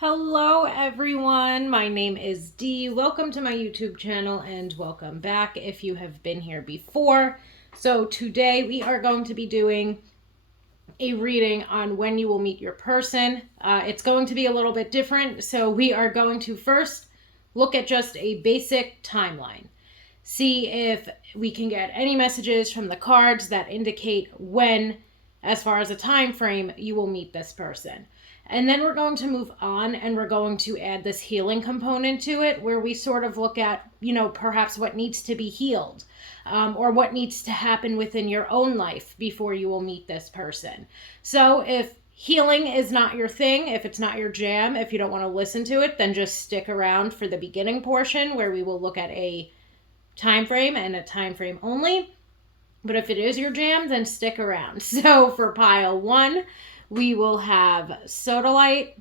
Hello everyone, my name is Dee. Welcome to my YouTube channel and welcome back if you have been here before. So today we are going to be doing a reading on when you will meet your person. It's going to be a little bit different, so we are going to first look at just a basic timeline. See if we can get any messages from the cards that indicate when, as far as a time frame, you will meet this person. And then we're going to move on and we're going to add this healing component to it where we sort of look at, perhaps what needs to be healed or what needs to happen within your own life before you will meet this person. So if healing is not your thing, if it's not your jam, if you don't want to listen to it, then just stick around for the beginning portion where we will look at a time frame and a time frame only. But if it is your jam, then stick around. So for pile 1, we will have sodalite.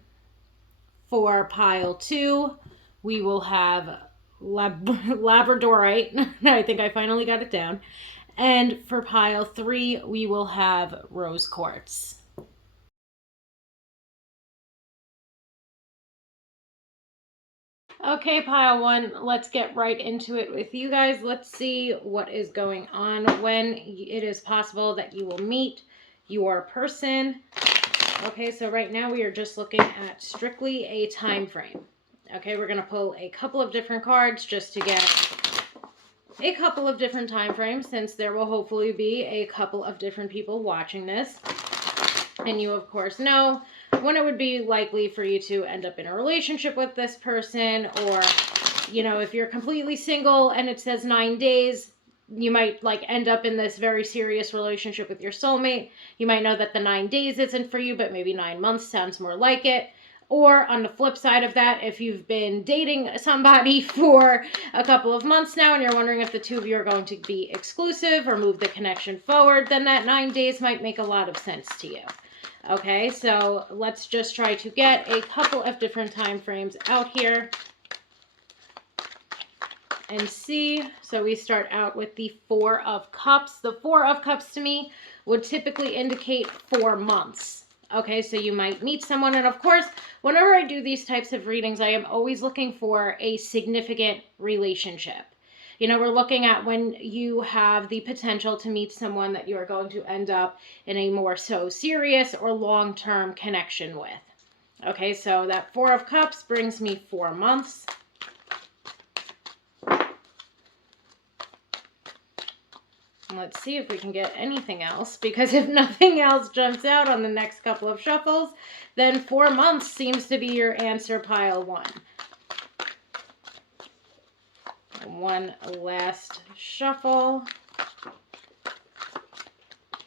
For pile 2, we will have labradorite. I think I finally got it down. And for pile 3, we will have rose quartz. Okay, pile 1, let's get right into it with you guys. Let's see what is going on when it is possible that you will meet your person. Okay, so right now we are just looking at strictly a time frame. Okay, we're going to pull a couple of different cards just to get a couple of different time frames, since there will hopefully be a couple of different people watching this. And you, of course, know when it would be likely for you to end up in a relationship with this person, or, if you're completely single and it says 9 days, you might end up in this very serious relationship with your soulmate. You might know that the 9 days isn't for you, but maybe 9 months sounds more like it. Or on the flip side of that, if you've been dating somebody for a couple of months now and you're wondering if the two of you are going to be exclusive or move the connection forward, then that 9 days might make a lot of sense to you. Okay, so let's just try to get a couple of different time frames out here and see. So we start out with the 4 of Cups. The 4 of Cups to me would typically indicate 4 months. Okay, so you might meet someone. And of course, whenever I do these types of readings, I am always looking for a significant relationship. We're looking at when you have the potential to meet someone that you are going to end up in a more so serious or long-term connection with. Okay, so that 4 of Cups brings me 4 months. Let's see if we can get anything else, because if nothing else jumps out on the next couple of shuffles, then 4 months seems to be your answer, pile 1. One last shuffle.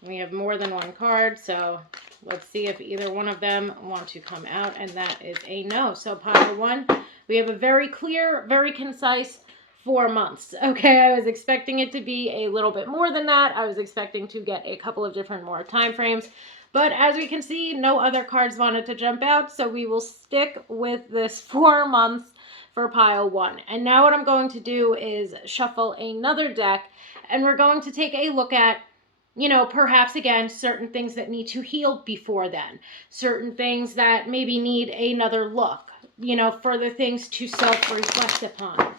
We have more than one card, so let's see if either one of them want to come out, and that is a no. So pile 1, we have a very clear, very concise 4 months. Okay, I was expecting it to be a little bit more than that. I was expecting to get a couple of different more time frames, but as we can see, no other cards wanted to jump out, so we will stick with this 4 months for pile 1. And now what I'm going to do is shuffle another deck, and we're going to take a look at, perhaps again, certain things that need to heal before then, certain things that maybe need another look, further things to self-reflect upon,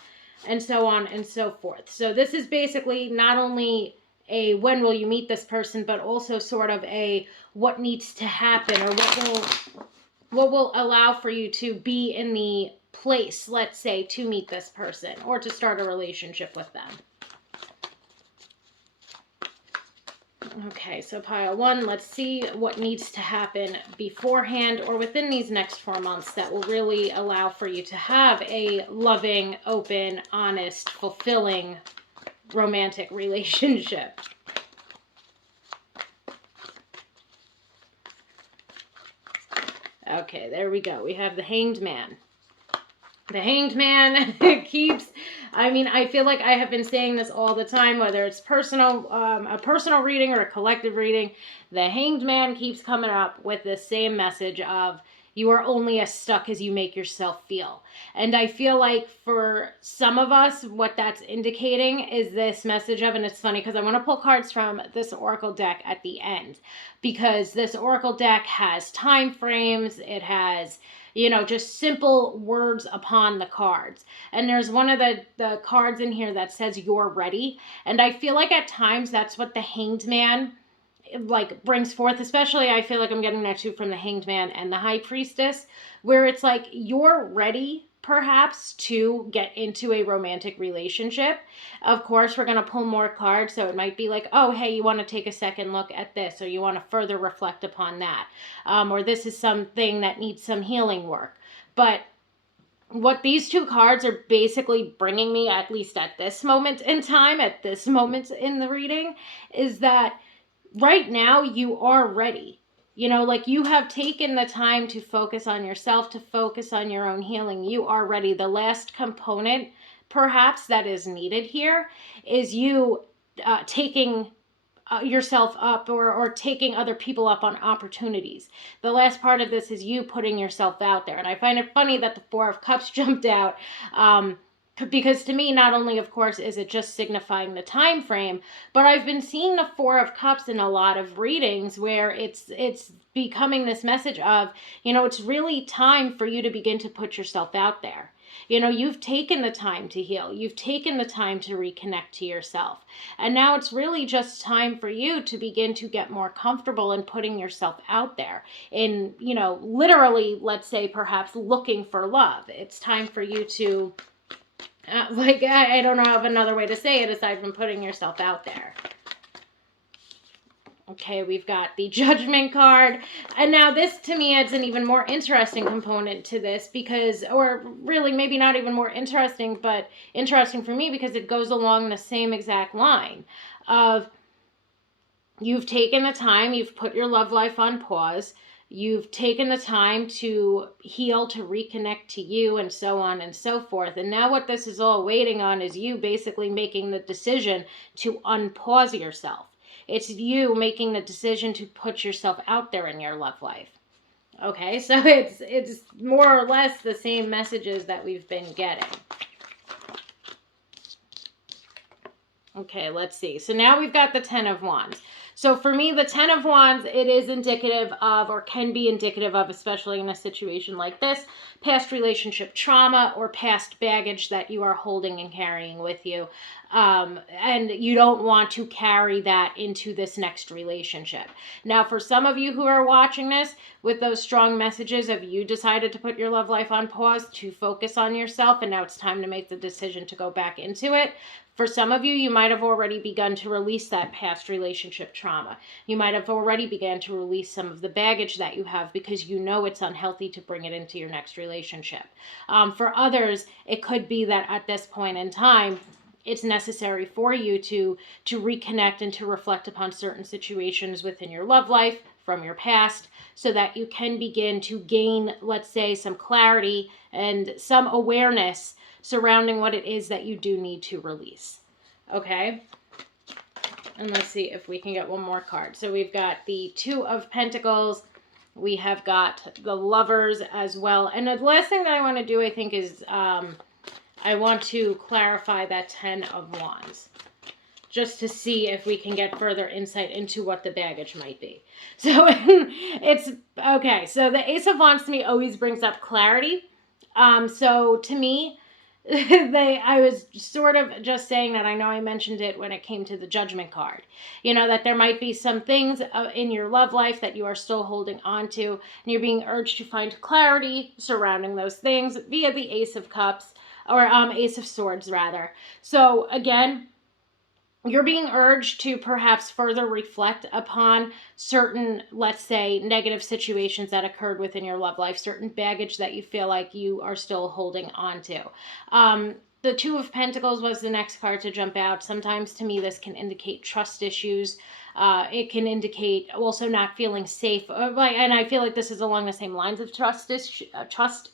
and so on and so forth. So this is basically not only a when will you meet this person, but also sort of a what needs to happen, or what will allow for you to be in the place, let's say, to meet this person or to start a relationship with them. Okay, so pile 1, let's see what needs to happen beforehand or within these next 4 months that will really allow for you to have a loving, open, honest, fulfilling, romantic relationship. Okay, there we go. We have the Hanged Man. The Hanged Man keeps, I feel like I have been saying this all the time, whether it's a personal reading or a collective reading, the Hanged Man keeps coming up with the same message of, You are only as stuck as you make yourself feel. And I feel like for some of us, what that's indicating is this message of, and it's funny because I want to pull cards from this oracle deck at the end, because this oracle deck has time frames, it has, you know, just simple words upon the cards. And there's one of the cards in here that says you're ready. And I feel like at times that's what the Hanged Man like brings forth, especially I feel like I'm getting that too from the Hanged Man and the High Priestess, where it's like you're ready perhaps to get into a romantic relationship. Of course, we're going to pull more cards, so it might be like, oh, hey, you want to take a second look at this, or you want to further reflect upon that, or this is something that needs some healing work. But what these two cards are basically bringing me, at least at this moment in time, at this moment in the reading, is that right now you are ready. You know, like you have taken the time to focus on yourself, to focus on your own healing. You are ready. The last component, perhaps, that is needed here is you taking yourself up, or taking other people up on opportunities. The last part of this is you putting yourself out there. And I find it funny that the Four of Cups jumped out. Because to me, not only, of course, is it just signifying the time frame, but I've been seeing the Four of Cups in a lot of readings where it's becoming this message of, you know, it's really time for you to begin to put yourself out there. You know, you've taken the time to heal. You've taken the time to reconnect to yourself. And now it's really just time for you to begin to get more comfortable in putting yourself out there. In, you know, literally, let's say, perhaps looking for love. It's time for you to I don't know of another way to say it aside from putting yourself out there. Okay, we've got the Judgment card. And now this, to me, adds an even more interesting component to this because, or really maybe not even more interesting, but interesting for me because it goes along the same exact line of you've taken the time, you've put your love life on pause, you've taken the time to heal, to reconnect to you, and so on and so forth. And now what this is all waiting on is you basically making the decision to unpause yourself. It's you making the decision to put yourself out there in your love life. Okay, so it's more or less the same messages that we've been getting. Okay, let's see. So now we've got the Ten of Wands. So for me, the Ten of Wands, it is indicative of, or can be indicative of, especially in a situation like this, past relationship trauma or past baggage that you are holding and carrying with you. And you don't want to carry that into this next relationship. Now, for some of you who are watching this, with those strong messages of you decided to put your love life on pause, to focus on yourself, and now it's time to make the decision to go back into it. For some of you, you might have already begun to release that past relationship trauma. You might have already begun to release some of the baggage that you have because you know it's unhealthy to bring it into your next relationship. For others, it could be that at this point in time, it's necessary for you to reconnect and to reflect upon certain situations within your love life from your past so that you can begin to gain, let's say, some clarity and some awareness surrounding what it is that you do need to release. Okay? And let's see if we can get one more card. So we've got the Two of Pentacles. We have got the Lovers as well. And the last thing that I want to do, I think, is I want to clarify that Ten of Wands, just to see if we can get further insight into what the baggage might be. So it's, okay, so the Ace of Wands to me always brings up clarity. So to me, I was sort of just saying that, I know I mentioned it when it came to the Judgment card, you know, that there might be some things in your love life that you are still holding on to, and you're being urged to find clarity surrounding those things via the Ace of Cups, or Ace of Swords rather. So again, you're being urged to perhaps further reflect upon certain, let's say, negative situations that occurred within your love life, certain baggage that you feel like you are still holding on to. The Two of Pentacles was the next card to jump out. Sometimes to me this can indicate trust issues. It can indicate also not feeling safe. And I feel like this is along the same lines of trust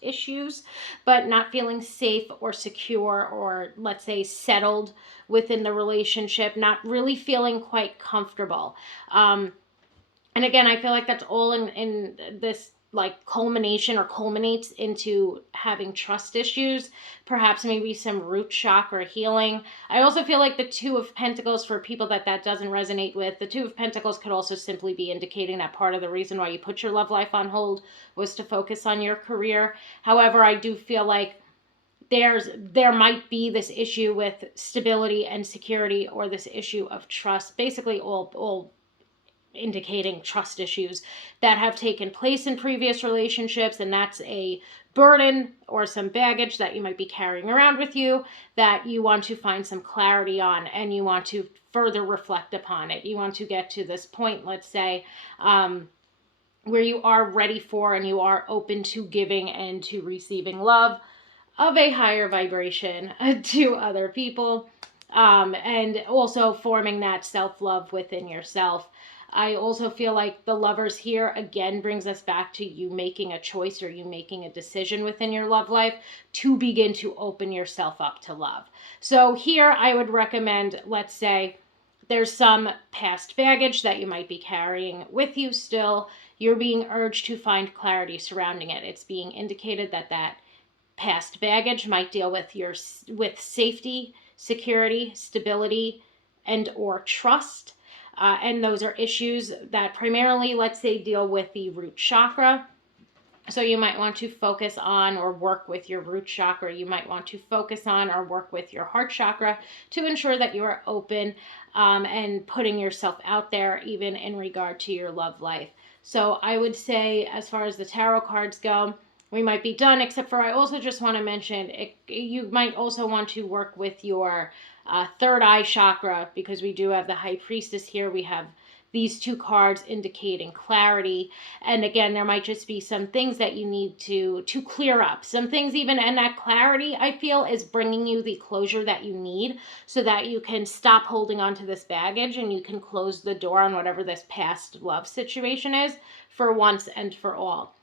issues, but not feeling safe or secure or, let's say, settled within the relationship, not really feeling quite comfortable. And again, I feel like that's all in this like culmination or culminates into having trust issues, perhaps maybe some root chakra healing. I also feel like the Two of Pentacles, for people that doesn't resonate with, the Two of Pentacles could also simply be indicating that part of the reason why you put your love life on hold was to focus on your career. However, I do feel like there might be this issue with stability and security, or this issue of trust, basically all indicating trust issues that have taken place in previous relationships, and that's a burden or some baggage that you might be carrying around with you that you want to find some clarity on, and you want to further reflect upon it. You want to get to this point, let's say, where you are ready for and you are open to giving and to receiving love of a higher vibration to other people, and also forming that self-love within yourself. I also feel like the Lovers here again brings us back to you making a choice, or you making a decision within your love life to begin to open yourself up to love. So here I would recommend, let's say there's some past baggage that you might be carrying with you still. You're being urged to find clarity surrounding it. It's being indicated that past baggage might deal with safety, security, stability, and or trust. And those are issues that primarily, let's say, deal with the root chakra. So you might want to focus on or work with your root chakra. You might want to focus on or work with your heart chakra to ensure that you are open and putting yourself out there, even in regard to your love life. So I would say, as far as the tarot cards go, we might be done, except for I also just want to mention, you might also want to work with your third eye chakra, because we do have the High Priestess here. We have these two cards indicating clarity. And again, there might just be some things that you need to clear up. Some things even, and that clarity, I feel, is bringing you the closure that you need so that you can stop holding on to this baggage and you can close the door on whatever this past love situation is for once and for all.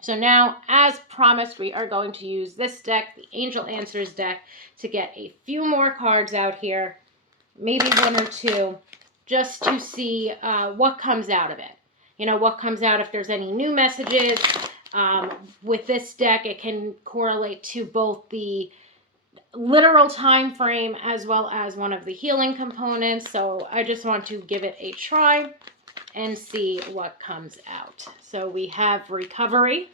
So now, as promised, we are going to use this deck, the Angel Answers deck, to get a few more cards out here, maybe one or two, just to see what comes out of it. You know, what comes out, if there's any new messages. With this deck, it can correlate to both the literal time frame as well as one of the healing components. So I just want to give it a try and see what comes out. So we have recovery.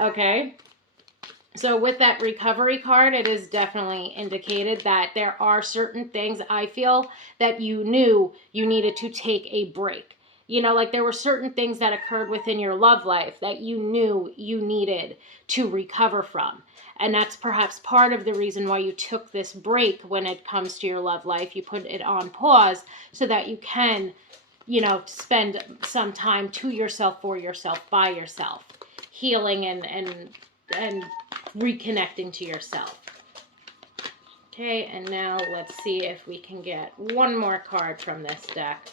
Okay. So with that recovery card, it is definitely indicated that there are certain things, I feel, that you knew you needed to take a break. You know, like there were certain things that occurred within your love life that you knew you needed to recover from. And that's perhaps part of the reason why you took this break when it comes to your love life. You put it on pause so that you can, you know, spend some time to yourself, for yourself, by yourself, healing and reconnecting to yourself. Okay, and now let's see if we can get one more card from this deck.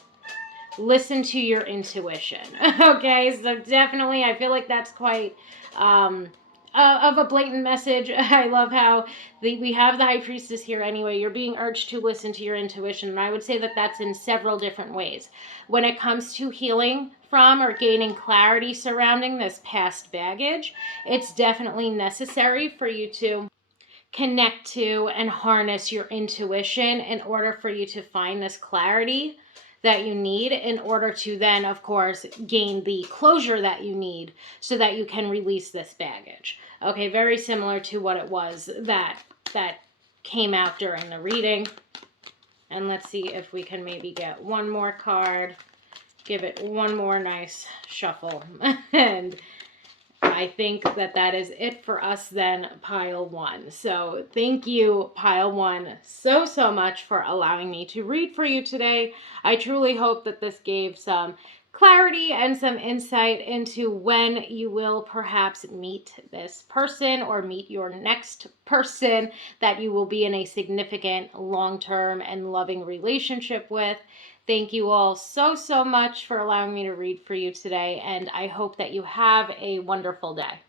Listen to your intuition. Okay, so definitely I feel like that's quite of a blatant message. I love how we have the High Priestess here anyway. You're being urged to listen to your intuition, and I would say that that's in several different ways. When it comes to healing from or gaining clarity surrounding this past baggage, it's definitely necessary for you to connect to and harness your intuition in order for you to find this clarity that you need, in order to then, of course, gain the closure that you need so that you can release this baggage. Okay, very similar to what it was that came out during the reading. And let's see if we can maybe get one more card, give it one more nice shuffle. And I think that is it for us then, pile one. So thank you, pile one, so much for allowing me to read for you today. I truly hope that this gave some clarity and some insight into when you will perhaps meet this person or meet your next person that you will be in a significant, long-term, and loving relationship with. Thank you all so much for allowing me to read for you today, and I hope that you have a wonderful day.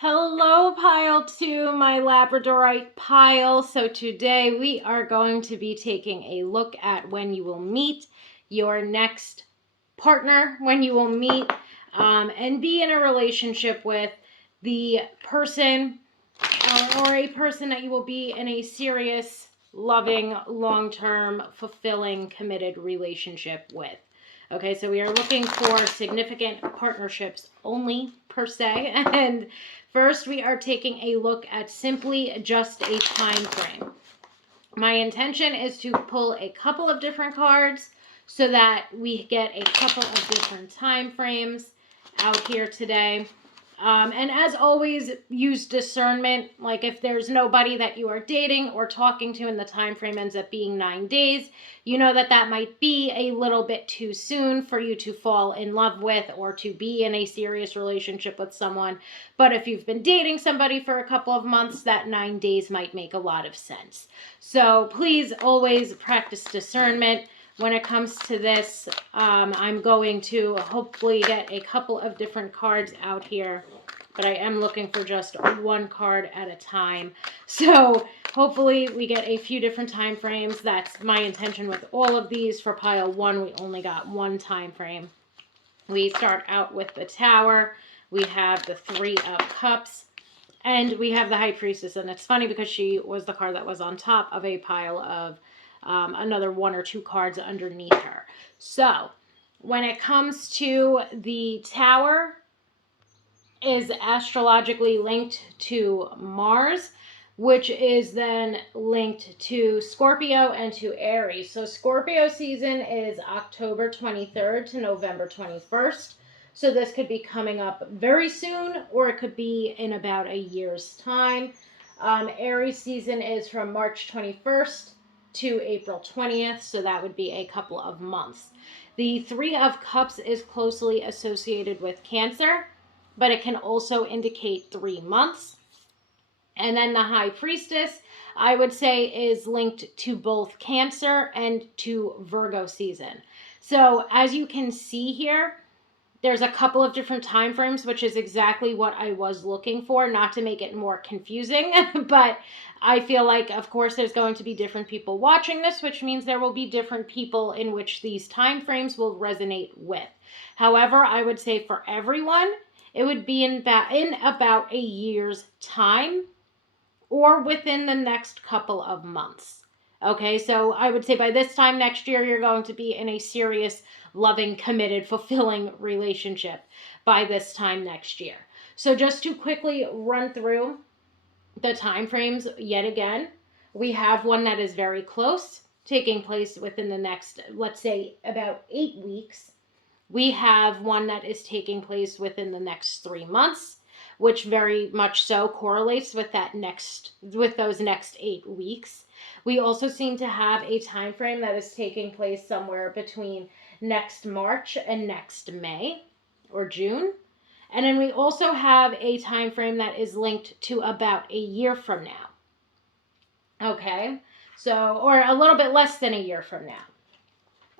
Hello, pile two, my Labradorite pile. So today we are going to be taking a look at when you will meet your next partner, when you will meet and be in a relationship with the person or a person that you will be in a serious, loving, long-term, fulfilling, committed relationship with. Okay, so we are looking for significant partnerships only, per se. And first, we are taking a look at simply just a time frame. My intention is to pull a couple of different cards so that we get a couple of different time frames out here today. And as always, use discernment. Like if there's nobody that you are dating or talking to and the time frame ends up being 9 days, you know that that might be a little bit too soon for you to fall in love with or to be in a serious relationship with someone. But if you've been dating somebody for a couple of months, that 9 days might make a lot of sense. So please always practice discernment. When it comes to this, I'm going to hopefully get a couple of different cards out here, but I am looking for just one card at a time. So hopefully we get a few different time frames. That's my intention with all of these. For pile 1, we only got one time frame. We start out with the Tower. We have the Three of Cups. And we have the High Priestess. And it's funny because she was the card that was on top of a pile of another 1 or 2 cards underneath her. So when it comes to the Tower, is astrologically linked to Mars, which is then linked to Scorpio and to Aries. So Scorpio season is October 23rd to November 21st. So this could be coming up very soon, or it could be in about a year's time. Aries season is from March 21st to April 20th, so that would be a couple of months. The Three of Cups is closely associated with Cancer, but it can also indicate 3 months. And then the High Priestess, I would say, is linked to both Cancer and to Virgo season. So as you can see here, there's a couple of different time frames, which is exactly what I was looking for, not to make it more confusing, but I feel like, of course, there's going to be different people watching this, which means there will be different people in which these time frames will resonate with. However, I would say for everyone, it would be in about a year's time or within the next couple of months. Okay, so I would say by this time next year, you're going to be in a serious, loving, committed, fulfilling relationship by this time next year. So just to quickly run through the time frames yet again, we have one that is very close, taking place within the next, let's say, about 8 weeks. We have one that is taking place within the next 3 months, which very much so correlates with those next 8 weeks. We also seem to have a time frame that is taking place somewhere between next March and next May or June. And then we also have a time frame that is linked to about a year from now. Okay, so, or a little bit less than a year from now.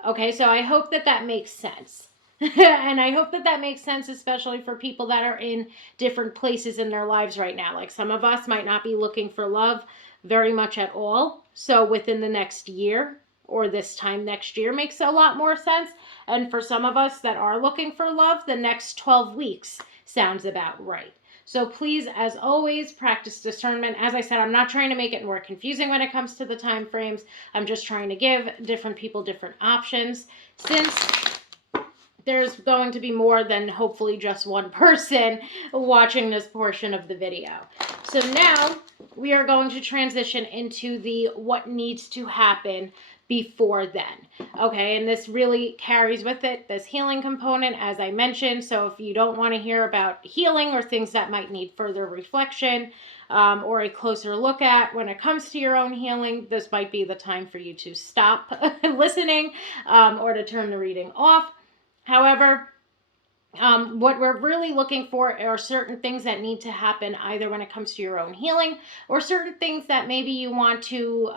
Okay, so I hope that that makes sense. And I hope that that makes sense, especially for people that are in different places in their lives right now. Like some of us might not be looking for love very much at all. So within the next year or this time next year makes a lot more sense. And for some of us that are looking for love, the next 12 weeks sounds about right. So please, as always, practice discernment. As I said, I'm not trying to make it more confusing when it comes to the time frames. I'm just trying to give different people different options, since there's going to be more than hopefully just one person watching this portion of the video. So now we are going to transition into the what needs to happen before then. Okay, and this really carries with it this healing component, as I mentioned. So if you don't want to hear about healing or things that might need further reflection or a closer look at when it comes to your own healing, this might be the time for you to stop listening or to turn the reading off. However, what we're really looking for are certain things that need to happen either when it comes to your own healing or certain things that maybe you want to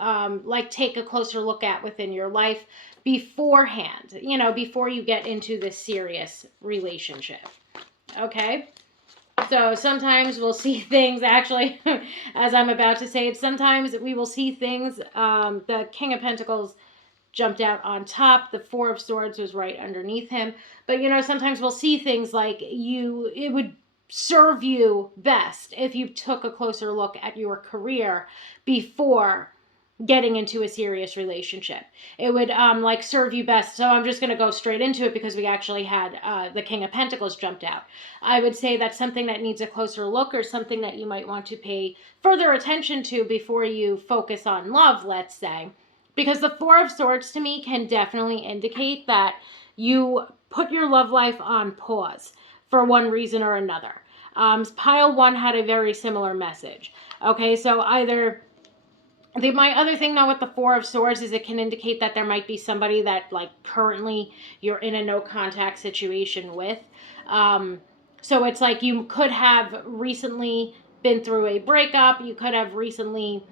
take a closer look at within your life beforehand, before you get into this serious relationship. Okay? So sometimes we'll see things, actually, as I'm about to say it, sometimes we will see things, the King of Pentacles jumped out on top. The Four of Swords was right underneath him. But, sometimes we'll see things like it would serve you best if you took a closer look at your career before getting into a serious relationship. It would serve you best. So I'm just going to go straight into it because we actually had the King of Pentacles jumped out. I would say that's something that needs a closer look, or something that you might want to pay further attention to before you focus on love, let's say. Because the Four of Swords to me can definitely indicate that you put your love life on pause for one reason or another. Pile 1 had a very similar message. Okay, so either... my other thing though with the Four of Swords is it can indicate that there might be somebody that currently you're in a no contact situation with. So it's like you could have recently been through a breakup. You could have recently,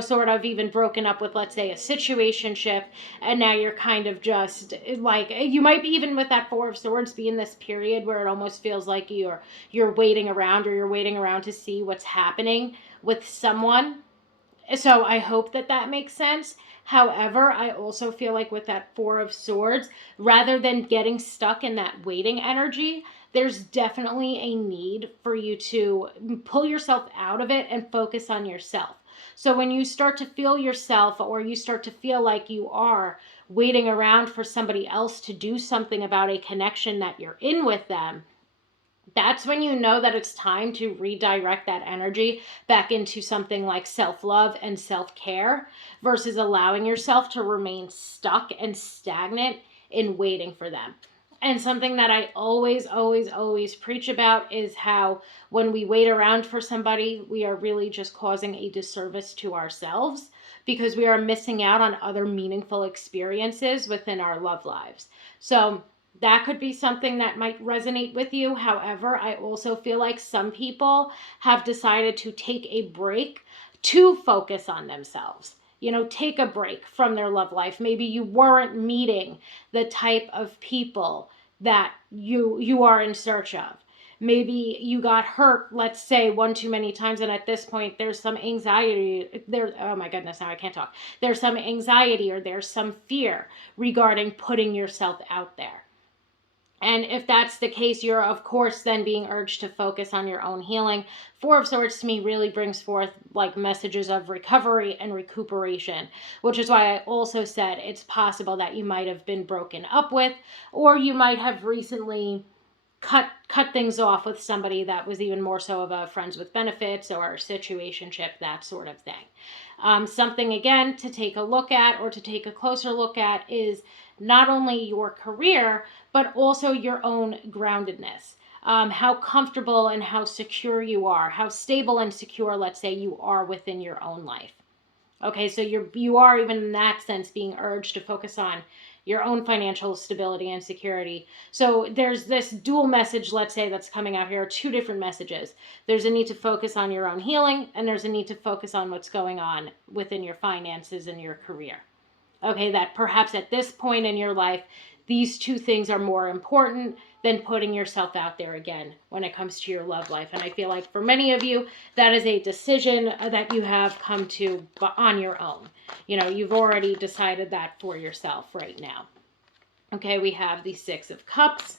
sort of even broken up with, let's say, a situationship, and now you're kind of just you might be, even with that Four of Swords, be in this period where it almost feels like you're waiting around, or you're waiting around to see what's happening with someone. So I hope that makes sense. However, I also feel like with that Four of Swords, rather than getting stuck in that waiting energy, there's definitely a need for you to pull yourself out of it and focus on yourself. So when you start to feel yourself, or you start to feel like you are waiting around for somebody else to do something about a connection that you're in with them, that's when you know that it's time to redirect that energy back into something like self-love and self-care, versus allowing yourself to remain stuck and stagnant in waiting for them. And something that I always, always, always preach about is how when we wait around for somebody, we are really just causing a disservice to ourselves, because we are missing out on other meaningful experiences within our love lives. So that could be something that might resonate with you. However, I also feel like some people have decided to take a break to focus on themselves. Take a break from their love life. Maybe you weren't meeting the type of people that you are in search of. Maybe you got hurt, let's say, one too many times, and at this point there's some anxiety there. Oh my goodness, now I can't talk. There's some anxiety, or there's some fear regarding putting yourself out there. And if that's the case, you're, of course, then being urged to focus on your own healing. Four of Swords to me really brings forth messages of recovery and recuperation, which is why I also said it's possible that you might have been broken up with, or you might have recently cut things off with somebody that was even more so of a friends with benefits or a situationship, that sort of thing. Something, again, to take a look at, or to take a closer look at, is not only your career, but also your own groundedness. How comfortable and how secure you are, how stable and secure, let's say, you are within your own life. Okay, so you are, even in that sense, being urged to focus on your own financial stability and security. So there's this dual message, let's say, that's coming out here, two different messages. There's a need to focus on your own healing, and there's a need to focus on what's going on within your finances and your career. Okay, that perhaps at this point in your life, these two things are more important than putting yourself out there again when it comes to your love life. And I feel like for many of you, that is a decision that you have come to on your own. You've already decided that for yourself right now. Okay, we have the Six of Cups.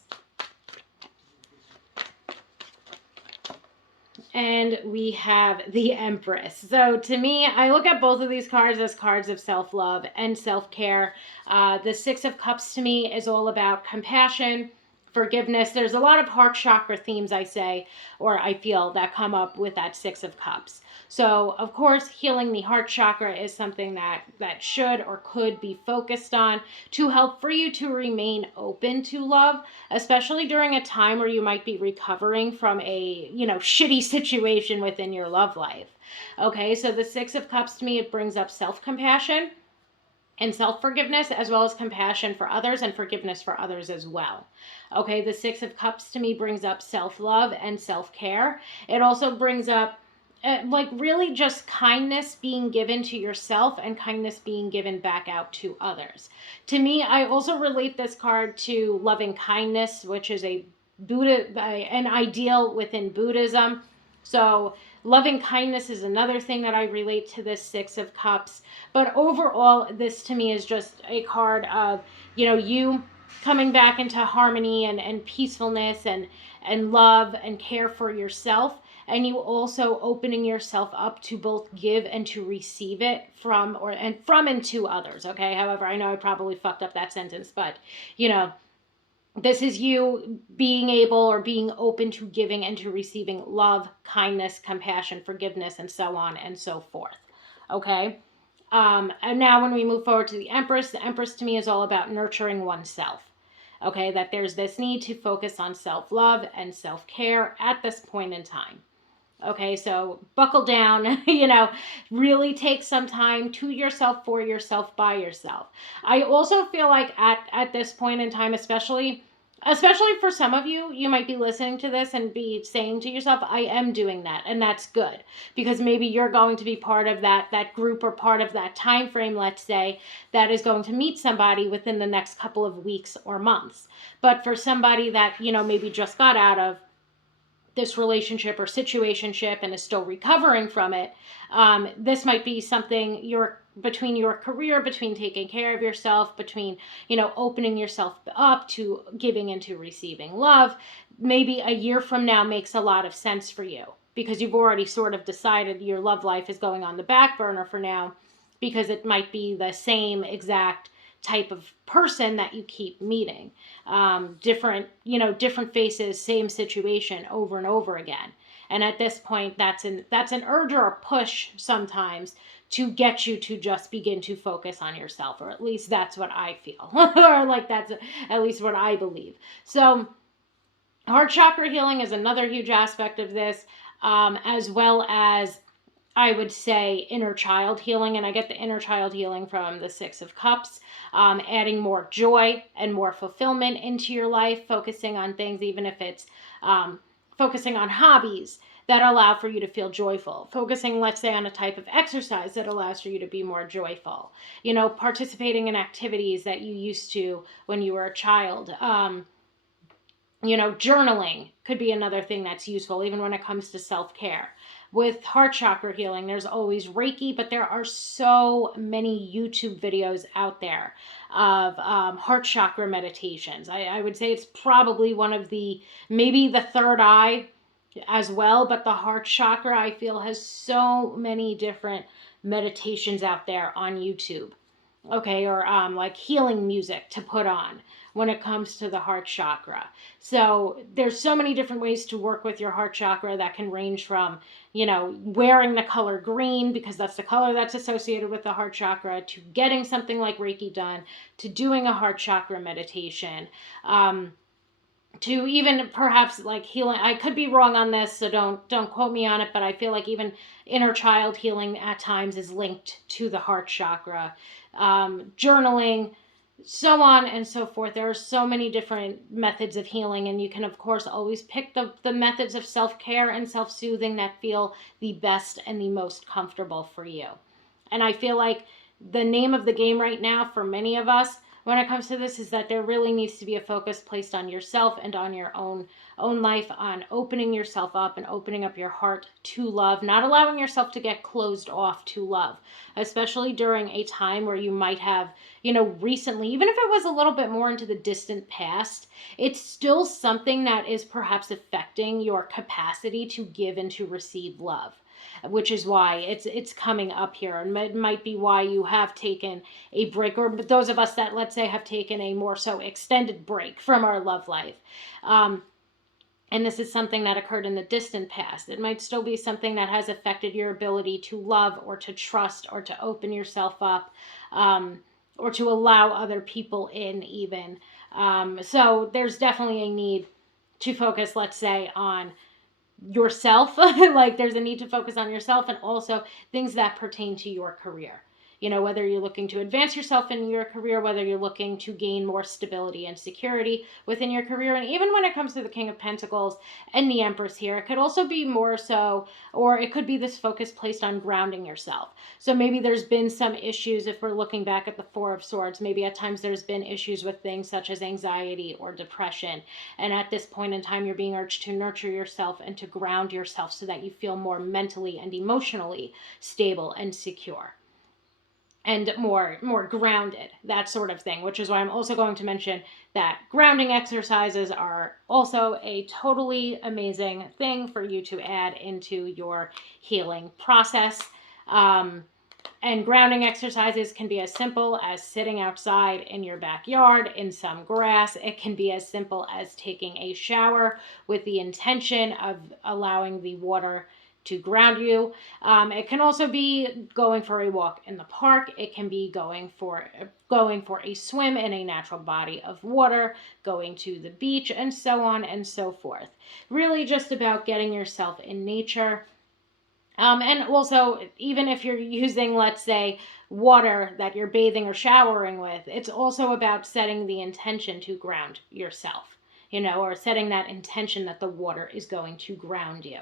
And we have the Empress. So to me, I look at both of these cards as cards of self-love and self-care. The Six of Cups to me is all about compassion, forgiveness. There's a lot of heart chakra themes, I feel, that come up with that Six of Cups. So, of course, healing the heart chakra is something that should or could be focused on to help for you to remain open to love, especially during a time where you might be recovering from a, shitty situation within your love life. Okay, so the Six of Cups to me, it brings up self-compassion and self-forgiveness, as well as compassion for others and forgiveness for others as well. Okay, the Six of Cups to me brings up self-love and self-care. It also brings up really just kindness being given to yourself and kindness being given back out to others. To me, I also relate this card to loving kindness, which is an ideal within Buddhism. So loving kindness is another thing that I relate to this Six of Cups. But overall, this to me is just a card of, you coming back into harmony and peacefulness and love and care for yourself, and you also opening yourself up to both give and to receive it from and to others. Okay, however, I know I probably fucked up that sentence, but this is you being able or being open to giving and to receiving love, kindness, compassion, forgiveness, and so on and so forth. Okay. And now when we move forward to the Empress to me is all about nurturing oneself. Okay, that there's this need to focus on self-love and self-care at this point in time. Okay, so buckle down, really take some time to yourself, for yourself, by yourself. I also feel like at this point in time, especially for some of you, you might be listening to this and be saying to yourself, I am doing that. And that's good, because maybe you're going to be part of that group or part of that time frame, let's say, that is going to meet somebody within the next couple of weeks or months. But for somebody that, maybe just got out of this relationship or situationship and is still recovering from it, this might be something between your career, between taking care of yourself, between, opening yourself up to giving into receiving love. Maybe a year from now makes a lot of sense for you, because you've already sort of decided your love life is going on the back burner for now, because it might be the same exact type of person that you keep meeting. Different faces, same situation over and over again. And at this point, that's an urge or a push sometimes to get you to just begin to focus on yourself, or at least that's what I feel, or like that's at least what I believe. So heart chakra healing is another huge aspect of this, as well as, I would say, inner child healing. And I get the inner child healing from the Six of Cups, adding more joy and more fulfillment into your life, focusing on things, even if it's focusing on hobbies that allow for you to feel joyful, focusing, let's say, on a type of exercise that allows for you to be more joyful, participating in activities that you used to when you were a child. Journaling could be another thing that's useful, even when it comes to self-care. With heart chakra healing, there's always Reiki, but there are so many YouTube videos out there of heart chakra meditations. I would say it's probably maybe the third eye as well, but the heart chakra, I feel, has so many different meditations out there on YouTube. Okay, or like healing music to put on when it comes to the heart chakra. So there's so many different ways to work with your heart chakra that can range from, wearing the color green, because that's the color that's associated with the heart chakra, to getting something like Reiki done, to doing a heart chakra meditation, to even perhaps like healing. I could be wrong on this, so don't quote me on it, but I feel like even inner child healing at times is linked to the heart chakra. Journaling, so on and so forth. There are so many different methods of healing, and you can of course always pick the methods of self-care and self-soothing that feel the best and the most comfortable for you. And I feel like the name of the game right now for many of us when it comes to this is that there really needs to be a focus placed on yourself and on your own life, on opening yourself up and opening up your heart to love, not allowing yourself to get closed off to love, especially during a time where you might have, recently, even if it was a little bit more into the distant past, it's still something that is perhaps affecting your capacity to give and to receive love, which is why it's coming up here. And it might be why you have taken a break, or those of us that, let's say, have taken a more so extended break from our love life. And this is something that occurred in the distant past. It might still be something that has affected your ability to love or to trust or to open yourself up, or to allow other people in even. So there's definitely a need to focus, let's say, on yourself. Like there's a need to focus on yourself, and also things that pertain to your career. You know, whether you're looking to advance yourself in your career, whether you're looking to gain more stability and security within your career. And even when it comes to the King of Pentacles and the Empress here, it could also be more so, or it could be this focus placed on grounding yourself. So maybe there's been some issues, if we're looking back at the Four of Swords, maybe at times there's been issues with things such as anxiety or depression. And at this point in time, you're being urged to nurture yourself and to ground yourself so that you feel more mentally and emotionally stable and secure and more grounded, that sort of thing, which is why I'm also going to mention that grounding exercises are also a totally amazing thing for you to add into your healing process. And grounding exercises can be as simple as sitting outside in your backyard in some grass. It can be as simple as taking a shower with the intention of allowing the water to ground you. It can also be going for a walk in the park. It can be going for a swim in a natural body of water, going to the beach, and so on and so forth. Really just about getting yourself in nature. And also, even if you're using, let's say, water that you're bathing or showering with, it's also about setting the intention to ground yourself. You know, or setting that intention that the water is going to ground you,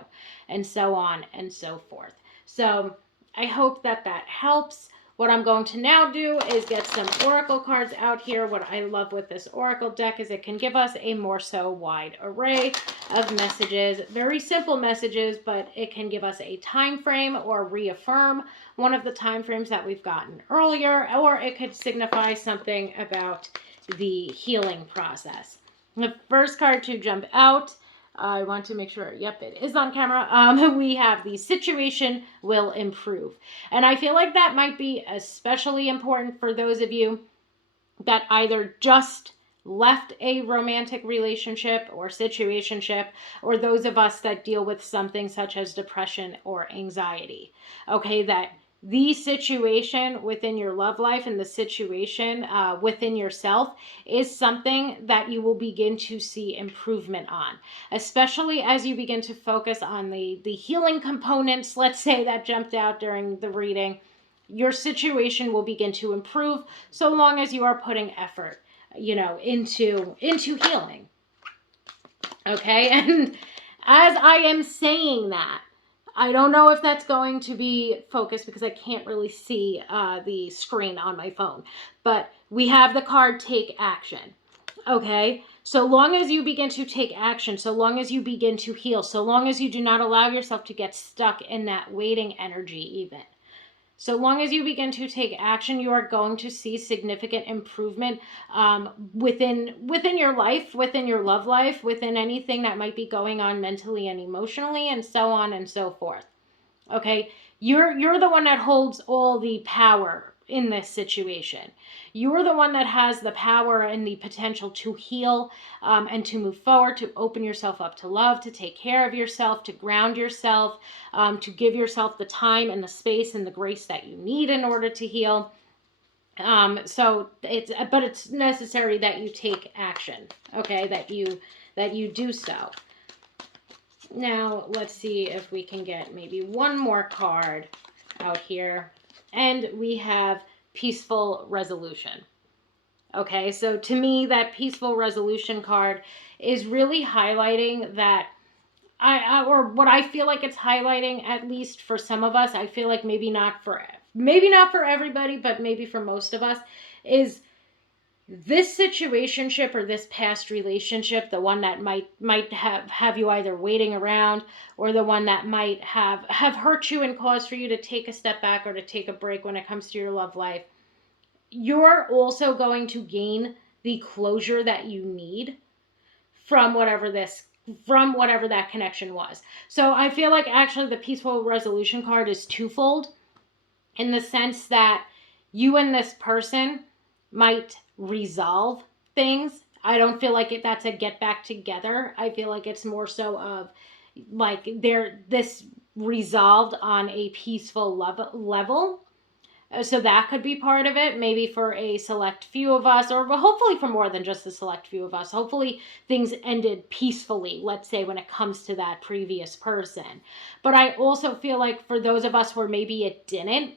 and so on and so forth. So I hope that helps. What I'm going to now do is get some oracle cards out here. What I love with this oracle deck is it can give us a more so wide array of messages, very simple messages, but it can give us a time frame or reaffirm one of the time frames that we've gotten earlier, or it could signify something about the healing process. The first card to jump out, I want to make sure, yep, it is on camera. We have the situation will improve. And I feel like that might be especially important for those of you that either just left a romantic relationship or situationship, or those of us that deal with something such as depression or anxiety. Okay, that the situation within your love life and the situation within yourself is something that you will begin to see improvement on, especially as you begin to focus on the healing components, let's say, that jumped out during the reading. Your situation will begin to improve so long as you are putting effort, you know, into healing. Okay, and as I am saying that, I don't know if that's going to be focused because I can't really see the screen on my phone. But we have the card Take Action. Okay? So long as you begin to take action, so long as you begin to heal, so long as you do not allow yourself to get stuck in that waiting energy even. So long as you begin to take action, you are going to see significant improvement within your life, within your love life, within anything that might be going on mentally and emotionally, and so on and so forth. Okay, you're the one that holds all the power in this situation. You're the one that has the power and the potential to heal and to move forward, to open yourself up to love, to take care of yourself, to ground yourself, to give yourself the time and the space and the grace that you need in order to heal. So it's necessary that you take action, okay, that you do so. Now, let's see if we can get maybe one more card out here. And we have Peaceful Resolution. Okay, so to me, that Peaceful Resolution card is really highlighting that, or what I feel like it's highlighting, at least for some of us, I feel like maybe not for everybody, but maybe for most of us, is this situationship or this past relationship, the one that might have you either waiting around, or the one that might have hurt you and caused for you to take a step back or to take a break when it comes to your love life, you're also going to gain the closure that you need from whatever that connection was. So I feel like actually the Peaceful Resolution card is twofold, in the sense that you and this person might resolve things. I don't feel like that's a get back together. I feel like it's more so of like this resolved on a peaceful level. So that could be part of it, maybe for a select few of us, or hopefully for more than just a select few of us. Hopefully things ended peacefully, let's say, when it comes to that previous person. But I also feel like for those of us where maybe it didn't,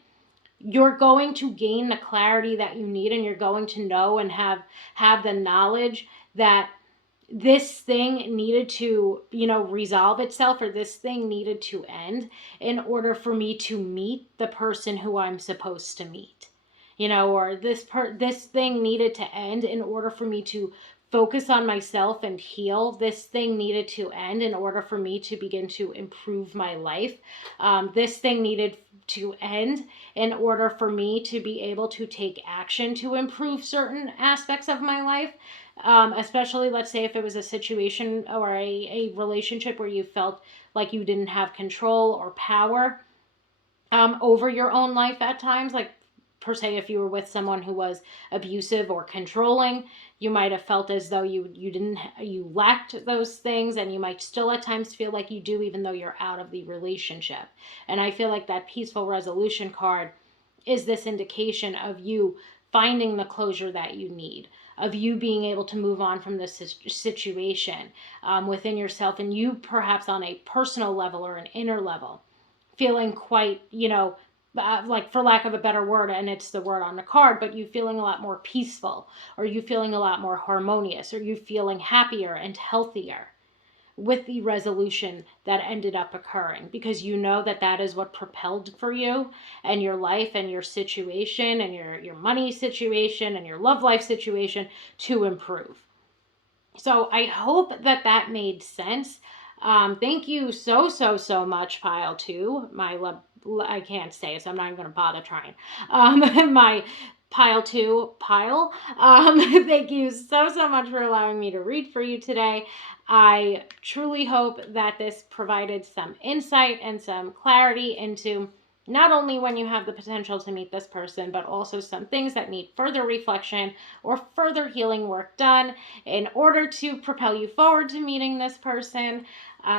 you're going to gain the clarity that you need, and you're going to know and have the knowledge that this thing needed to, resolve itself, or this thing needed to end in order for me to meet the person who I'm supposed to meet. Or this thing needed to end in order for me to focus on myself and heal. This thing needed to end in order for me to begin to improve my life. This thing needed to end in order for me to be able to take action to improve certain aspects of my life. Especially, let's say, if it was a situation or a relationship where you felt like you didn't have control or power over your own life at times. Like, per se, if you were with someone who was abusive or controlling, you might have felt as though you lacked those things, and you might still at times feel like you do, even though you're out of the relationship. And I feel like that peaceful resolution card is this indication of you finding the closure that you need, of you being able to move on from this situation within yourself, and you perhaps on a personal level or an inner level feeling quite, like, for lack of a better word, and it's the word on the card, but you feeling a lot more peaceful, or you feeling a lot more harmonious, or you feeling happier and healthier with the resolution that ended up occurring, because you know that that is what propelled for you and your life and your situation and your money situation and your love life situation to improve. So I hope that that made sense. Thank you so much, pile 2. I can't say it, so I'm not even going to bother trying. My pile 2 pile. Thank you so much for allowing me to read for you today. I truly hope that this provided some insight and some clarity into not only when you have the potential to meet this person, but also some things that need further reflection or further healing work done in order to propel you forward to meeting this person.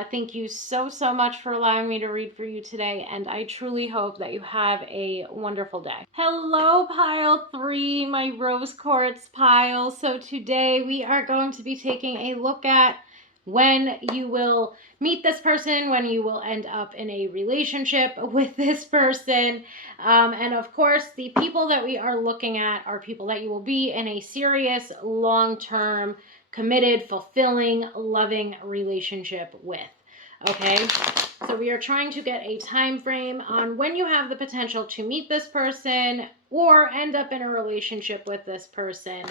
Thank you so much for allowing me to read for you today, and I truly hope that you have a wonderful day. Hello, pile 3, my rose quartz pile. So today we are going to be taking a look at when you will meet this person, when you will end up in a relationship with this person. And of course, the people that we are looking at are people that you will be in a serious, long-term, committed, fulfilling, loving relationship with. Okay? So we are trying to get a time frame on when you have the potential to meet this person or end up in a relationship with this person.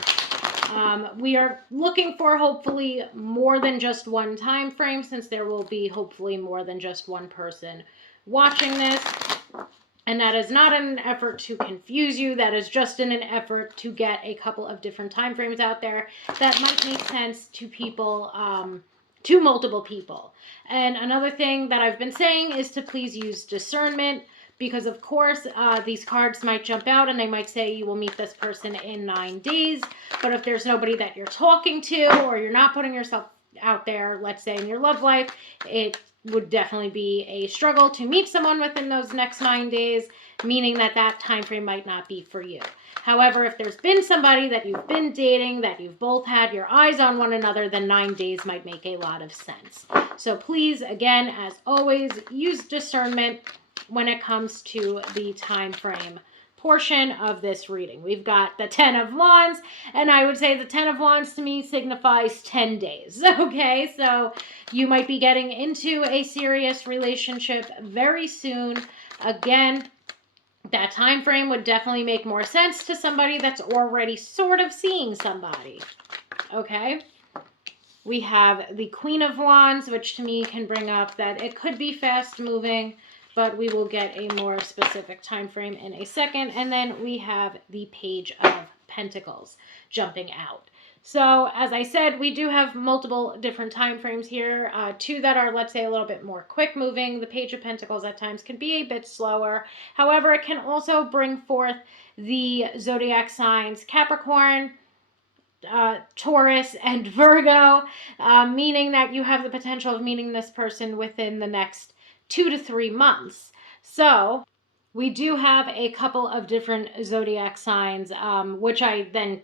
We are looking for hopefully more than just one time frame, since there will be hopefully more than just one person watching this. And that is not in an effort to confuse you. That is just in an effort to get a couple of different time frames out there that might make sense to people, to multiple people. And another thing that I've been saying is to please use discernment, because of course these cards might jump out and they might say you will meet this person in 9 days. But if there's nobody that you're talking to, or you're not putting yourself out there, let's say in your love life, it would definitely be a struggle to meet someone within those next 9 days, meaning that that time frame might not be for you. However, if there's been somebody that you've been dating, that you've both had your eyes on one another, then 9 days might make a lot of sense. So please, again, as always, use discernment when it comes to the time frame portion of this reading. We've got the 10 of Wands, and I would say the 10 of Wands to me signifies 10 days. Okay, so you might be getting into a serious relationship very soon. Again, that time frame would definitely make more sense to somebody that's already sort of seeing somebody. Okay, we have the Queen of Wands, which to me can bring up that it could be fast moving, but we will get a more specific time frame in a second. And then we have the Page of Pentacles jumping out. So as I said, we do have multiple different time frames here. 2 that are, let's say, a little bit more quick moving. The Page of Pentacles at times can be a bit slower. However, it can also bring forth the zodiac signs Capricorn, Taurus, and Virgo, meaning that you have the potential of meeting this person within the next 2 to 3 months. So we do have a couple of different zodiac signs, which I then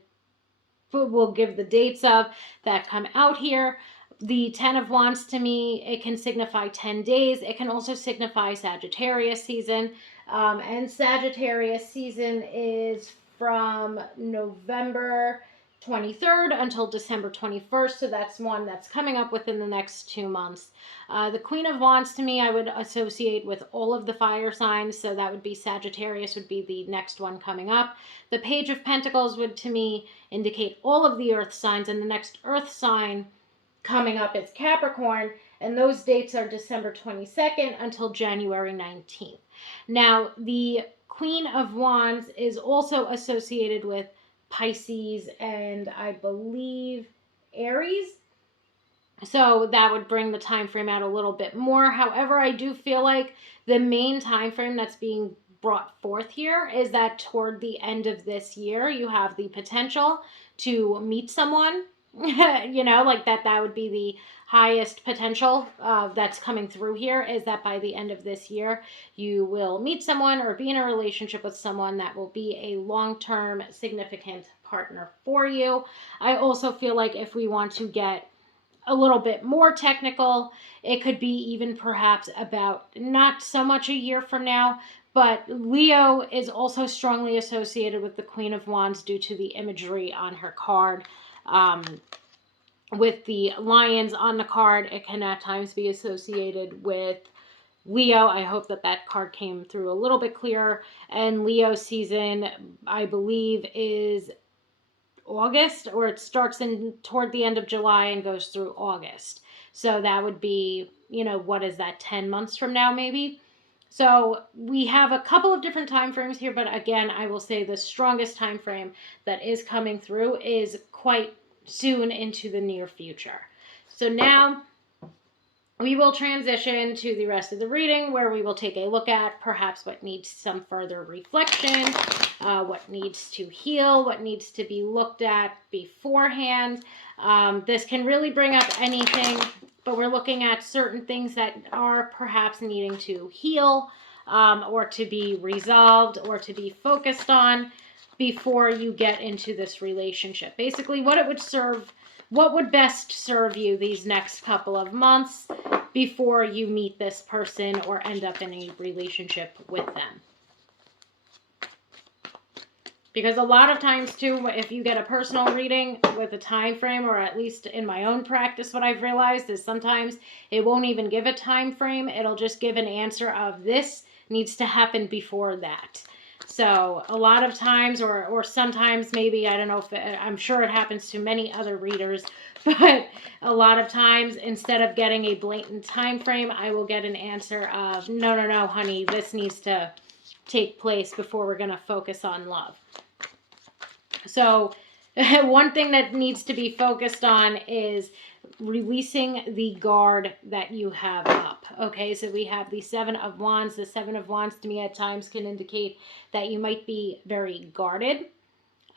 will give the dates of, that come out here. The 10 of Wands to me, it can signify 10 days. It can also signify Sagittarius season. And Sagittarius season is from November 23rd until December 21st. So that's one that's coming up within the next 2 months. The Queen of Wands to me, I would associate with all of the fire signs. So that would be Sagittarius would be the next one coming up. The Page of Pentacles would to me indicate all of the earth signs, and the next earth sign coming up is Capricorn, and those dates are December 22nd until January 19th. Now, the Queen of Wands is also associated with Pisces and I believe Aries. So that would bring the time frame out a little bit more. However, I do feel like the main time frame that's being brought forth here is that toward the end of this year, you have the potential to meet someone. Like that would be the highest potential that's coming through here, is that by the end of this year, you will meet someone or be in a relationship with someone that will be a long-term significant partner for you. I also feel like if we want to get a little bit more technical, it could be even perhaps about not so much a year from now, but Leo is also strongly associated with the Queen of Wands due to the imagery on her card. With the lions on the card, it can at times be associated with Leo. I hope that that card came through a little bit clearer. And Leo season, I believe, is August, or it starts in toward the end of July and goes through August. So that would be, what is that, 10 months from now maybe? So we have a couple of different time frames here, but again, I will say the strongest time frame that is coming through is quite soon into the near future. So now we will transition to the rest of the reading, where we will take a look at perhaps what needs some further reflection, what needs to heal, what needs to be looked at beforehand. This can really bring up anything, but we're looking at certain things that are perhaps needing to heal, or to be resolved, or to be focused on before you get into this relationship. Basically, what would best serve you these next couple of months before you meet this person or end up in a relationship with them. Because a lot of times too, if you get a personal reading with a time frame, or at least in my own practice, what I've realized is sometimes it won't even give a time frame. It'll just give an answer of this needs to happen before that. So a lot of times, or sometimes maybe, I don't know if I'm sure it happens to many other readers, but a lot of times instead of getting a blatant time frame, I will get an answer of no, honey, this needs to take place before we're going to focus on love. So one thing that needs to be focused on is releasing the guard that you have up. Okay, so we have the Seven of Wands. The Seven of Wands to me at times can indicate that you might be very guarded.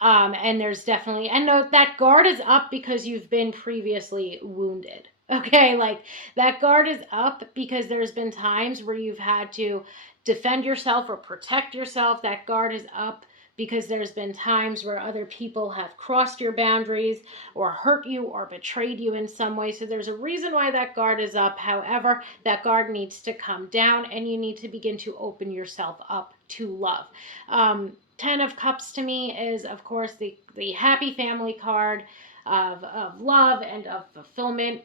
And there's definitely, and no, that guard is up because you've been previously wounded. Okay, like that guard is up because there's been times where you've had to defend yourself or protect yourself. That guard is up because there's been times where other people have crossed your boundaries or hurt you or betrayed you in some way. So there's a reason why that guard is up. However, that guard needs to come down, and you need to begin to open yourself up to love. 10 of Cups to me is, of course, the happy family card of love and of fulfillment.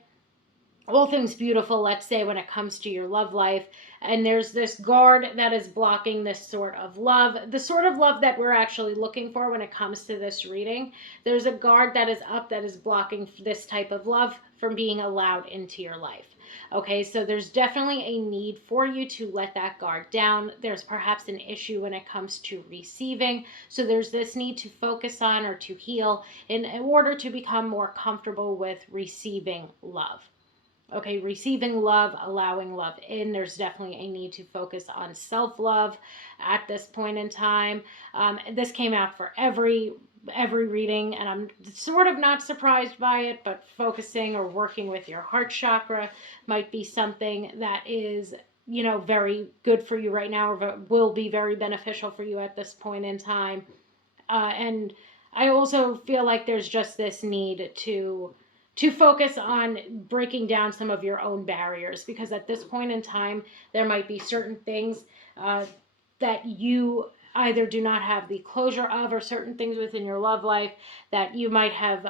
All things beautiful, let's say, when it comes to your love life. And there's this guard that is blocking this sort of love, the sort of love that we're actually looking for when it comes to this reading. There's a guard that is up that is blocking this type of love from being allowed into your life. Okay, so there's definitely a need for you to let that guard down. There's perhaps an issue when it comes to receiving. So there's this need to focus on or to heal in order to become more comfortable with receiving love. Okay, receiving love, allowing love in. There's definitely a need to focus on self-love at this point in time. This came out for every reading, and I'm sort of not surprised by it, but focusing or working with your heart chakra might be something that is, very good for you right now, or will be very beneficial for you at this point in time. And I also feel like there's just this need to focus on breaking down some of your own barriers, because at this point in time, there might be certain things that you either do not have the closure of, or certain things within your love life that you might have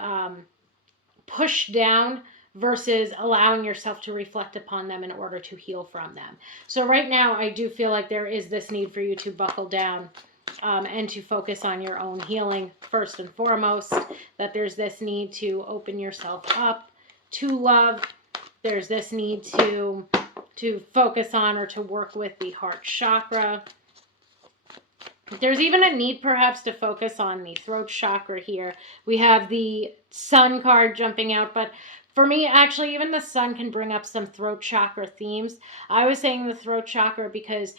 pushed down versus allowing yourself to reflect upon them in order to heal from them. So right now, I do feel like there is this need for you to buckle down and to focus on your own healing first and foremost, that there's this need to open yourself up to love. There's this need to focus on or to work with the heart chakra. There's even a need perhaps to focus on the throat chakra here. We have the sun card jumping out, but for me, actually, even the sun can bring up some throat chakra themes. I was saying the throat chakra because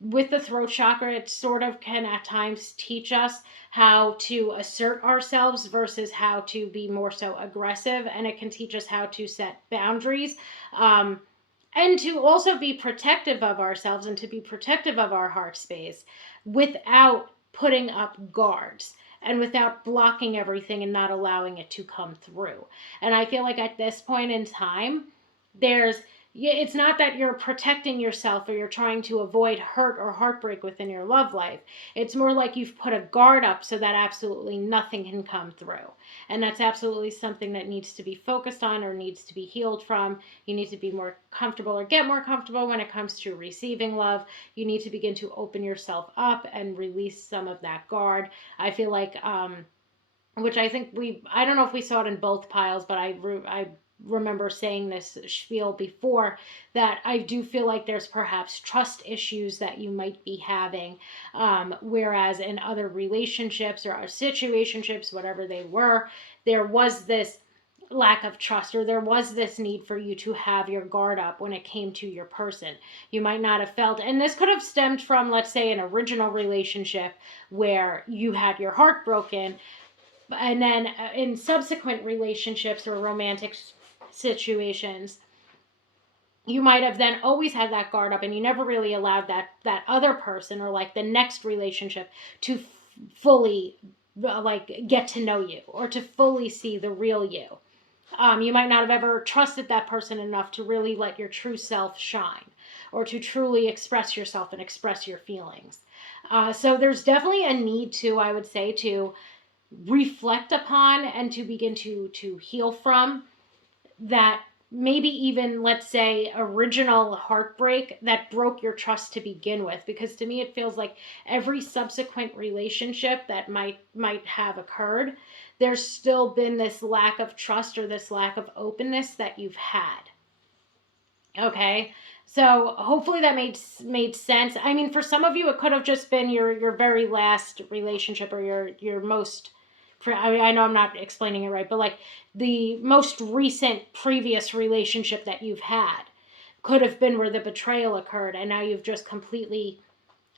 with the throat chakra, it sort of can at times teach us how to assert ourselves versus how to be more so aggressive. And it can teach us how to set boundaries. And to also be protective of ourselves and to be protective of our heart space without putting up guards and without blocking everything and not allowing it to come through. And I feel like at this point in time, it's not that you're protecting yourself or you're trying to avoid hurt or heartbreak within your love life. It's more like you've put a guard up so that absolutely nothing can come through. And that's absolutely something that needs to be focused on or needs to be healed from. You need to be more comfortable or get more comfortable when it comes to receiving love. You need to begin to open yourself up and release some of that guard. I feel like, which I think I don't know if we saw it in both piles, but I remember saying this spiel before, that I do feel like there's perhaps trust issues that you might be having, whereas in other relationships or situationships, whatever they were, there was this lack of trust, or there was this need for you to have your guard up when it came to your person. You might not have felt, and this could have stemmed from, let's say, an original relationship where you had your heart broken, and then in subsequent relationships or romantic situations, you might have then always had that guard up and you never really allowed that other person or like the next relationship to fully like get to know you or to fully see the real you. You might not have ever trusted that person enough to really let your true self shine or to truly express yourself and express your feelings. So there's definitely a need to, I would say, to reflect upon and to begin to heal from that, maybe even, let's say, original heartbreak that broke your trust to begin with. Because to me, it feels like every subsequent relationship that might have occurred, there's still been this lack of trust or this lack of openness that you've had. Okay, so hopefully that made sense. I mean, for some of you, it could have just been your very last relationship or your most, I mean, I know I'm not explaining it right, but like the most recent previous relationship that you've had could have been where the betrayal occurred, and now you've just completely,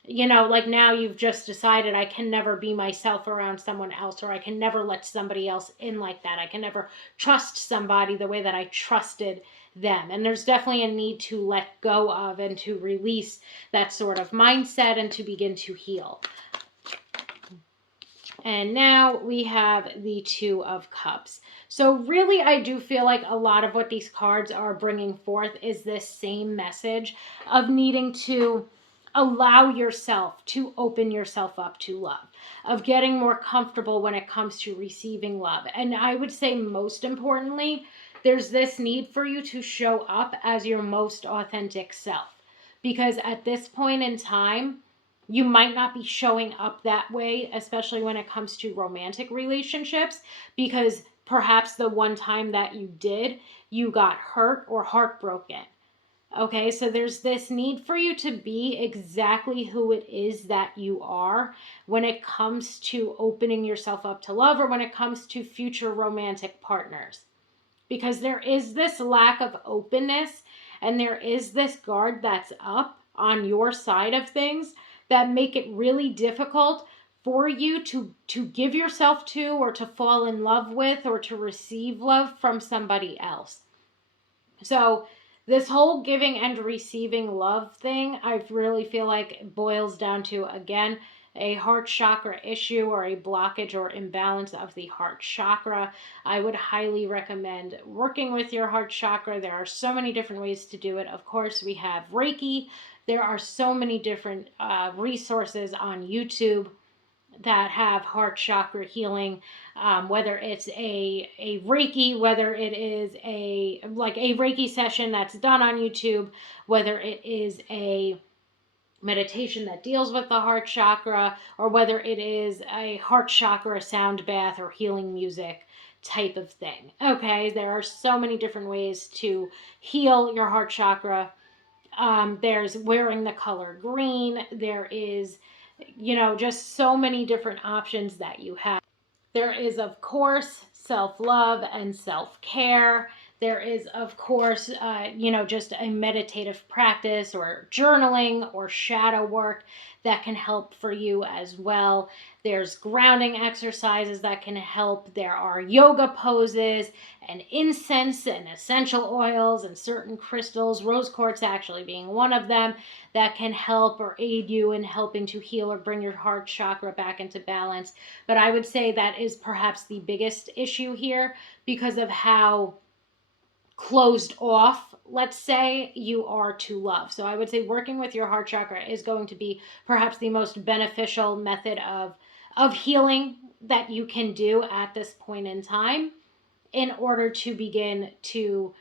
like now you've just decided, I can never be myself around someone else, or I can never let somebody else in like that. I can never trust somebody the way that I trusted them. And there's definitely a need to let go of and to release that sort of mindset and to begin to heal. And now we have the Two of Cups. So really, I do feel like a lot of what these cards are bringing forth is this same message of needing to allow yourself to open yourself up to love, of getting more comfortable when it comes to receiving love. And I would say most importantly, there's this need for you to show up as your most authentic self. Because at this point in time, you might not be showing up that way, especially when it comes to romantic relationships, because perhaps the one time that you did, you got hurt or heartbroken. Okay, so there's this need for you to be exactly who it is that you are when it comes to opening yourself up to love or when it comes to future romantic partners. Because there is this lack of openness and there is this guard that's up on your side of things that make it really difficult for you to give yourself to or to fall in love with or to receive love from somebody else. So this whole giving and receiving love thing, I really feel like boils down to, again, a heart chakra issue or a blockage or imbalance of the heart chakra. I would highly recommend working with your heart chakra. There are so many different ways to do it. Of course, we have Reiki. There are so many different resources on YouTube that have heart chakra healing, whether it's a Reiki, whether it is a Reiki session that's done on YouTube, whether it is a meditation that deals with the heart chakra, or whether it is a heart chakra sound bath or healing music type of thing. Okay, there are so many different ways to heal your heart chakra. There's wearing the color green. There is, just so many different options that you have. There is, of course, self-love and self-care. There is, of course, just a meditative practice or journaling or shadow work that can help for you as well. There's grounding exercises that can help. There are yoga poses and incense and essential oils and certain crystals, rose quartz actually being one of them, that can help or aid you in helping to heal or bring your heart chakra back into balance. But I would say that is perhaps the biggest issue here because of how closed off, let's say, you are to love. So I would say working with your heart chakra is going to be perhaps the most beneficial method of healing that you can do at this point in time in order to begin to,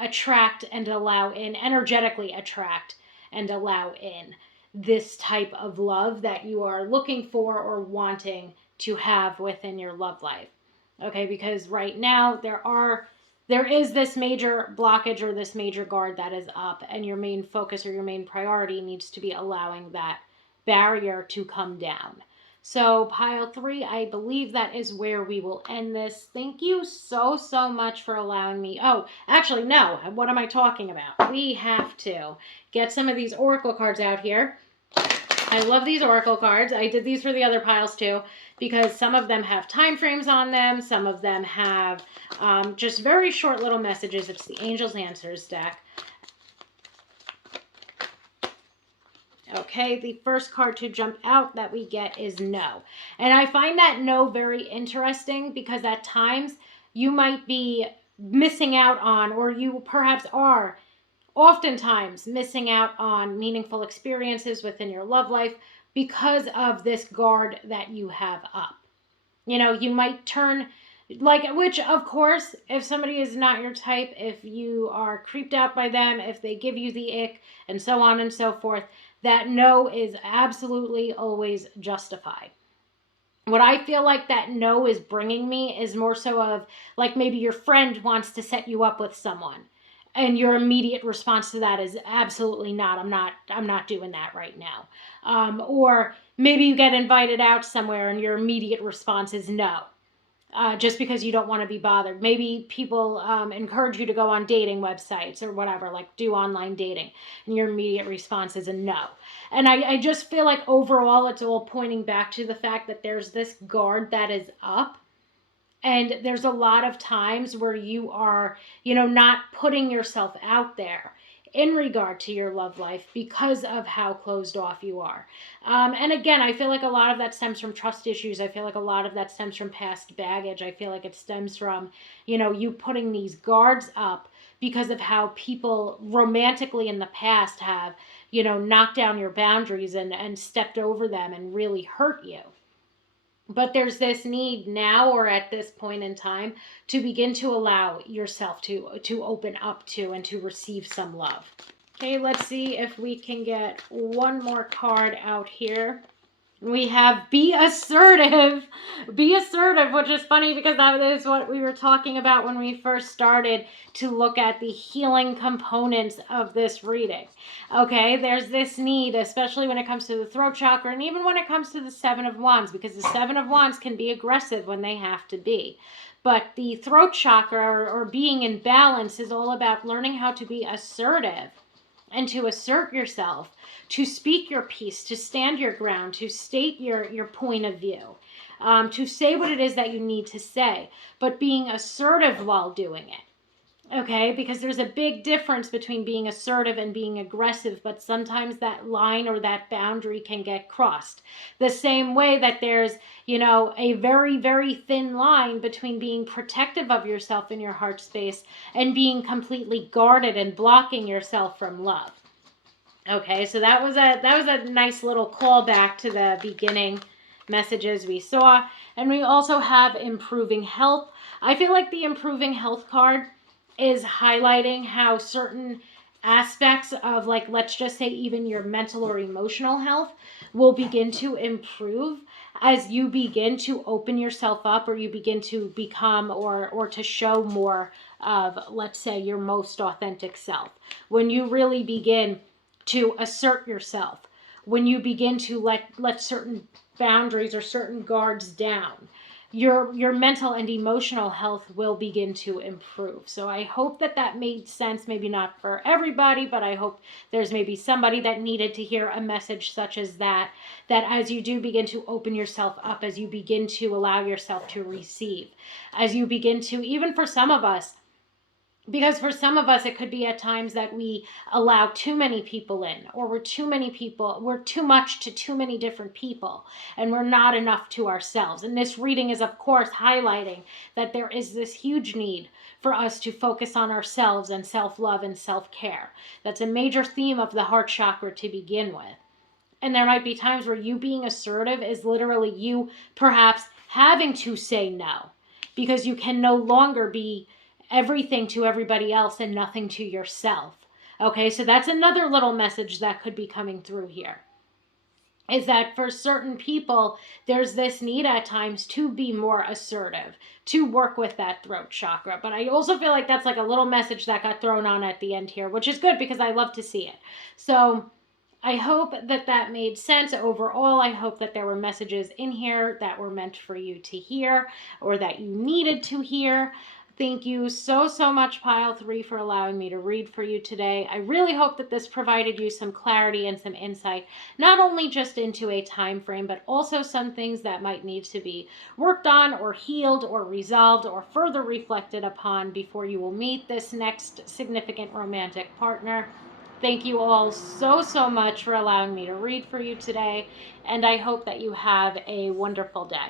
attract and allow in, energetically attract and allow in this type of love that you are looking for or wanting to have within your love life. Okay, because right now there is this major blockage or this major guard that is up, and your main focus or your main priority needs to be allowing that barrier to come down. So pile 3, I believe that is where we will end this. Thank you so, so much for allowing me. Oh, actually, no. What am I talking about? We have to get some of these oracle cards out here. I love these oracle cards. I did these for the other piles too, because some of them have time frames on them. Some of them have just very short little messages. It's the Angels Answers deck. Okay, the first card to jump out that we get is no. And I find that no very interesting because at times you might be missing out on, or you perhaps are oftentimes missing out on meaningful experiences within your love life because of this guard that you have up. You might turn, which of course, if somebody is not your type, if you are creeped out by them, if they give you the ick, and so on and so forth, that no is absolutely always justified. What I feel like that no is bringing me is more so of, maybe your friend wants to set you up with someone, and your immediate response to that is absolutely not. I'm not doing that right now. Or maybe you get invited out somewhere and your immediate response is no. Just because you don't want to be bothered. Maybe people encourage you to go on dating websites or whatever, do online dating, and your immediate response is a no. And I just feel like overall it's all pointing back to the fact that there's this guard that is up. And there's a lot of times where you are, not putting yourself out there in regard to your love life because of how closed off you are. And again, I feel like a lot of that stems from trust issues. I feel like a lot of that stems from past baggage. I feel like it stems from, you putting these guards up because of how people romantically in the past have, knocked down your boundaries and stepped over them and really hurt you. But there's this need now, or at this point in time, to begin to allow yourself to open up to and to receive some love. Okay, let's see if we can get one more card out here. We have be assertive. Be assertive, which is funny because that is what we were talking about when we first started to look at the healing components of this reading. Okay, there's this need, especially when it comes to the throat chakra and even when it comes to the Seven of Wands, because the Seven of Wands can be aggressive when they have to be. But the throat chakra or being in balance is all about learning how to be assertive and to assert yourself, to speak your piece, to stand your ground, to state your point of view, to say what it is that you need to say, but being assertive while doing it. Okay, because there's a big difference between being assertive and being aggressive, but sometimes that line or that boundary can get crossed. The same way that there's, a very, very thin line between being protective of yourself in your heart space and being completely guarded and blocking yourself from love. Okay, so that was a nice little callback to the beginning messages we saw. And we also have improving health. I feel like the improving health card is highlighting how certain aspects of, like, let's just say even your mental or emotional health will begin to improve as you begin to open yourself up, or you begin to become, or to show more of, let's say, your most authentic self. When you really begin to assert yourself, when you begin to let certain boundaries or certain guards down, your mental and emotional health will begin to improve. So I hope that made sense. Maybe not for everybody, but I hope there's maybe somebody that needed to hear a message such as that, that as you do begin to open yourself up, as you begin to allow yourself to receive, as you begin to, even for some of us, because for some of us it could be at times that we allow too many people in, or we're too much to too many different people, and we're not enough to ourselves. And this reading is of course highlighting that there is this huge need for us to focus on ourselves and self-love and self-care. That's a major theme of the heart chakra to begin with. And there might be times where you being assertive is literally you perhaps having to say no, because you can no longer be everything to everybody else and nothing to yourself. Okay, so that's another little message that could be coming through here. Is that for certain people, there's this need at times to be more assertive, to work with that throat chakra. But I also feel like that's like a little message that got thrown on at the end here, which is good because I love to see it. So I hope that made sense overall. I hope that there were messages in here that were meant for you to hear, or that you needed to hear. Thank you so much, Pile 3, for allowing me to read for you today. I really hope that this provided you some clarity and some insight, not only just into a time frame, but also some things that might need to be worked on or healed or resolved or further reflected upon before you will meet this next significant romantic partner. Thank you all so much for allowing me to read for you today, and I hope that you have a wonderful day.